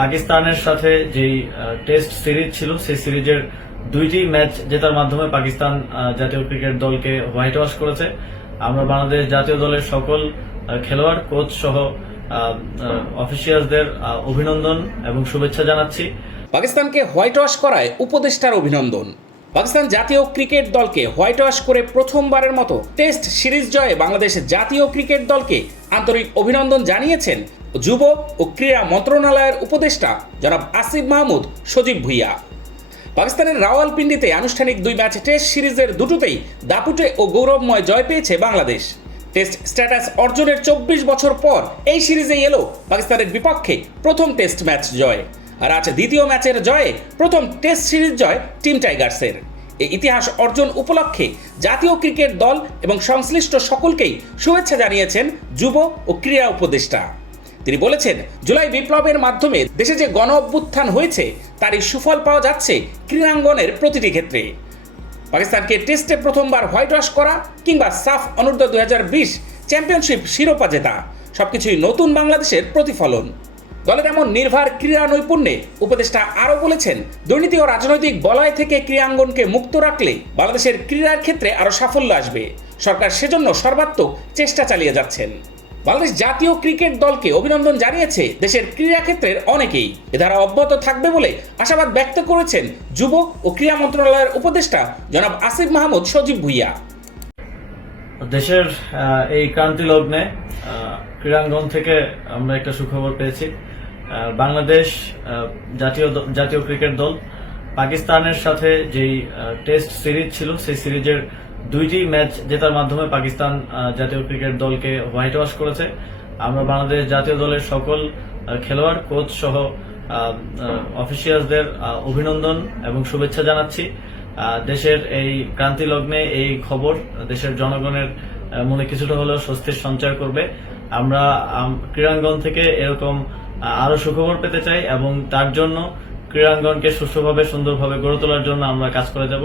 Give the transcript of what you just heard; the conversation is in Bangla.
পাকিস্তানের সাথে যেই টেস্ট সিরিজ ছিল, সেই সিরিজের দুইটি ম্যাচ জেতার মাধ্যমে পাকিস্তান জাতীয় ক্রিকেট দলকে হোয়াইট ওয়াশ করেছে। আমরা বাংলাদেশ জাতীয় দলের সকল খেলোয়াড় কোচ সহ অফিসিয়ালসদের অভিনন্দন এবং শুভেচ্ছা জানাচ্ছি। পাকিস্তানকে হোয়াইট ওয়াশ করায় উপদেষ্টার অভিনন্দন। পাকিস্তান জাতীয় ক্রিকেট দলকে হোয়াইট ওয়াশ করে প্রথমবারের মতো টেস্ট সিরিজ জয়ে বাংলাদেশ জাতীয় ক্রিকেট দলকে আন্তরিক অভিনন্দন জানিয়েছেন যুব ও ক্রীড়া মন্ত্রণালয়ের উপদেষ্টা জনাব আসিফ মাহমুদ সজীব ভুইয়া। পাকিস্তানের রাওয়ালপিন্ডিতে আনুষ্ঠানিক দুই ম্যাচ টেস্ট সিরিজের দুটোতেই দাপুটে ও গৌরবময় জয় পেয়েছে বাংলাদেশ। টেস্ট স্ট্যাটাস অর্জনের চব্বিশ বছর পর এই সিরিজে এলো পাকিস্তানের বিপক্ষে প্রথম টেস্ট ম্যাচ জয়। আর আজ দ্বিতীয় ম্যাচের জয়ে প্রথম টেস্ট সিরিজ জয় টিম টাইগার্সের। এই ইতিহাস অর্জন উপলক্ষে জাতীয় ক্রিকেট দল এবং সংশ্লিষ্ট সকলকেই শুভেচ্ছা জানিয়েছেন যুব ও ক্রীড়া উপদেষ্টা। তিনি বলেছেন, জুলাই বিপ্লবের মাধ্যমে দেশে যে গণ অভ্যুত্থান হয়েছে, তারই সুফল পাওয়া যাচ্ছে ক্রীড়াঙ্গনের প্রতিটি ক্ষেত্রে। পাকিস্তানকে টেস্টে প্রথমবার হোয়াইট ওয়াশ করা কিংবা সাফ অনূর্ধ্ব দুই চ্যাম্পিয়নশিপ শিরোপা জেতা, সবকিছুই নতুন বাংলাদেশের প্রতিফলন। দলের এমন নির্ভার ক্রীড়া নৈপুণ্যে উপদেষ্টা আরও বলেছেন, দুর্নীতি ও রাজনৈতিক বলয় থেকে ক্রীড়াঙ্গনকে মুক্ত রাখলে বাংলাদেশের ক্রীড়ার ক্ষেত্রে আরও সাফল্য আসবে। সরকার সেজন্য সর্বাত্মক চেষ্টা চালিয়ে যাচ্ছেন। বাংলাদেশ জাতীয় ক্রিকেট দলকে অভিনন্দন জানিয়েছে দেশের ক্রীড়া ক্ষেত্রের অনেকেই। এ ধারা অব্যাহত থাকবে বলে আশাবাদ ব্যক্ত করেছেন যুব ও ক্রীড়া মন্ত্রণালয়ের উপদেষ্টা জনাব আসিফ মাহমুদ সজীব ভুইয়া। দেশের এই ক্রান্তি লগ্নে ক্রীড়াঙ্গন থেকে আমরা একটা সুখবর পেয়েছি। বাংলাদেশ জাতীয় জাতীয় ক্রিকেট দল পাকিস্তানের সাথে যেই টেস্ট সিরিজ ছিল, সেই সিরিজের দুইটি ম্যাচ জেতার মাধ্যমে পাকিস্তান জাতীয় ক্রিকেট দলকে হোয়াইট ওয়াশ করেছে। আমরা বাংলাদেশ জাতীয় দলের সকল খেলোয়াড় কোচ সহ অফিসিয়ালসদের অভিনন্দন এবং শুভেচ্ছা জানাচ্ছি। দেশের এই ক্রান্তি লগ্নে এই খবর দেশের জনগণের মনে কিছুটা হলেও স্বস্তির সঞ্চার করবে। আমরা আম, ক্রীড়াঙ্গন থেকে এরকম আরও সুখবর পেতে চাই এবং তার জন্য ক্রীড়াঙ্গনকে সুষ্ঠুভাবে সুন্দরভাবে গড়ে তোলার জন্য আমরা কাজ করে যাব।